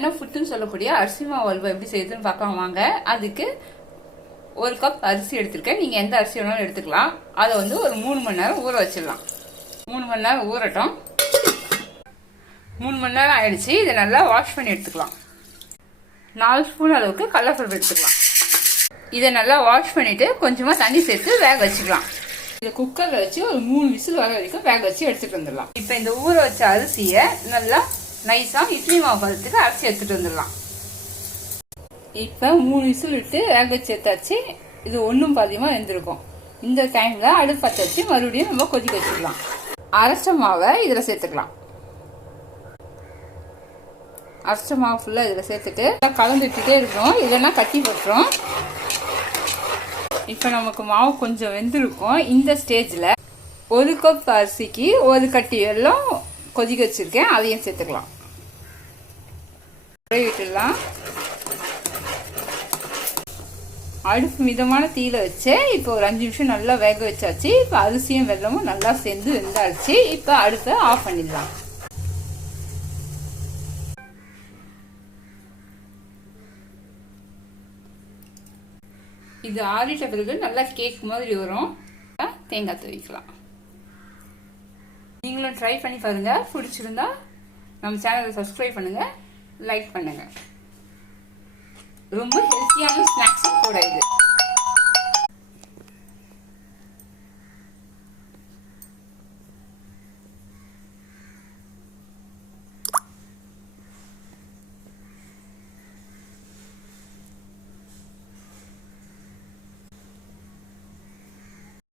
என்ன ஃபுட்டுன்னு சொல்லக்கூடிய அரிசி மாவு அல்வா எப்படி செய்யுதுன்னு பார்க்கலாம் வாங்க. அதுக்கு ஒரு கப் அரிசி எடுத்திருக்கேன். நீங்கள் எந்த அரிசி வேணாலும் எடுத்துக்கலாம். அதை வந்து ஒரு மூணு மணி நேரம் ஊற வச்சிடலாம். மூணு மணி நேரம் ஊறட்டும். மூணு மணி நேரம் ஆயிடுச்சு. இதை நல்லா வாஷ் பண்ணி எடுத்துக்கலாம். நாலு ஸ்பூன் அளவுக்கு கடலப்பருப்பு எடுத்துக்கலாம். இதை நல்லா வாஷ் பண்ணிவிட்டு கொஞ்சமாக தண்ணி சேர்த்து வேக வச்சுக்கலாம். இதை குக்கரில் வச்சு ஒரு மூணு விசில் வர வரைக்கும் வேக வச்சு எடுத்துகிட்டு வந்துடலாம். இப்போ இந்த ஊற வச்ச அரிசியை நல்லா நைஸாக இட்லி மாவு பதத்துக்கு அரைச்சி எடுத்துட்டு வந்துடலாம். இப்போ மூணு விசில் விட்டு வேக வச்சு எடுத்தாச்சு. இது ஒன்றும் பாதியமாக வெந்திருக்கும். இந்த டைமில் அடுப்பு பற்ற வச்சு மறுபடியும் நம்ம கொதிக்க வச்சுக்கலாம். அரைச்ச மாவை இதில் சேர்த்துக்கலாம். அரைச்ச மாவு ஃபுல்லாக இதில் சேர்த்துட்டு கலந்து விட்டுட்டே இருக்கணும். இல்லைன்னா கட்டி போட்டுரும். இப்போ நமக்கு மாவு கொஞ்சம் வெந்திருக்கும். இந்த ஸ்டேஜில் ஒரு கப் அரிசிக்கு ஒரு கட்டி வெள்ளம் கொதிக்க வச்சுருக்கேன். அதையும் சேர்த்துக்கலாம். விட்டுடலாம் அடுப்பு மிதமான தீயில வச்சு இப்போ ஒரு அஞ்சு நிமிஷம் நல்லா வேக வச்சாச்சு. இப்போ அரிசியும் வெல்லமும் நல்லா சேர்ந்து வெந்தாச்சு. இப்போ அடுப்பை ஆஃப் பண்ணிடலாம். இது ஆறிட்ட பிறகு நல்லா கேக் மாதிரி வரும். தேங்காய் துவைக்கலாம். நீங்களும் ட்ரை பண்ணி பாருங்க. பிடிச்சிருந்தா நம்ம சேனலை சப்ஸ்கிரைப் பண்ணுங்க. லைக் பண்ணுங்க. ரொம்ப ஹெல்த்தியான ஸ்நாக்ஸும் கூட இது.